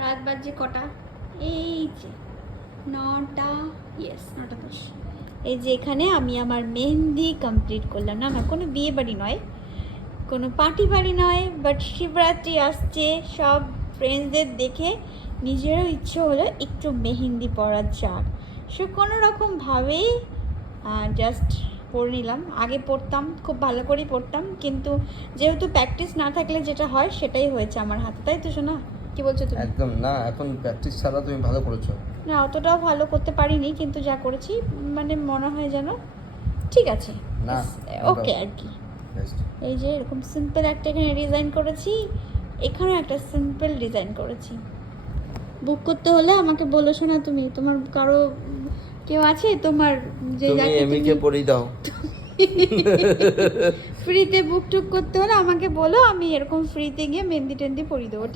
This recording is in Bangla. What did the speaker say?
রাত বাজে কটা? এই যে 9টা, ইয়েস 9:10। এই যে এখানে আমি আমার মেহেন্দি কমপ্লিট করলাম। না না, কোনো বিয়ে বাড়ি নয়, কোনো পার্টি বাড়ি নয়, বাট শিবরাত্রি আসছে, সব ফ্রেন্ডসদের দেখে নিজেরও ইচ্ছে হলো একটু মেহেন্দি পরা যাক। সে কোনো রকমভাবেই জাস্ট পরে নিলাম। আগে পড়তাম, খুব ভালো করেই পড়তাম, কিন্তু যেহেতু প্র্যাকটিস না থাকলে যেটা হয় সেটাই হয়েছে আমার হাতে, তাই তো শোনা? কি বলছো তুমি? একদম না, এখন প্র্যাকটিস ছাড়া তুমি ভালো করেছো। না, অতটাও ভালো করতে পারিনি, কিন্তু যা করেছি মানে মনে হয় যেন ঠিক আছে, না, ওকে আর কি। বেস্ট। এই যে এরকম সিম্পল একটা এখানে ডিজাইন করেছি, এখানেও একটা সিম্পল ডিজাইন করেছি। বুক করতে হলে আমাকে বলো শোনা, তুমি তোমার কারো কেউ আছে তোমার যে তুমি এমিকে পড়ি দাও। ফ্রিতে বুক টুক করতে হলে আমাকে বলো, আমি এরকম ফ্রিতে গিয়ে মেহেন্দি টেন্দি পরিয়ে দেবো, ঠিক আছে?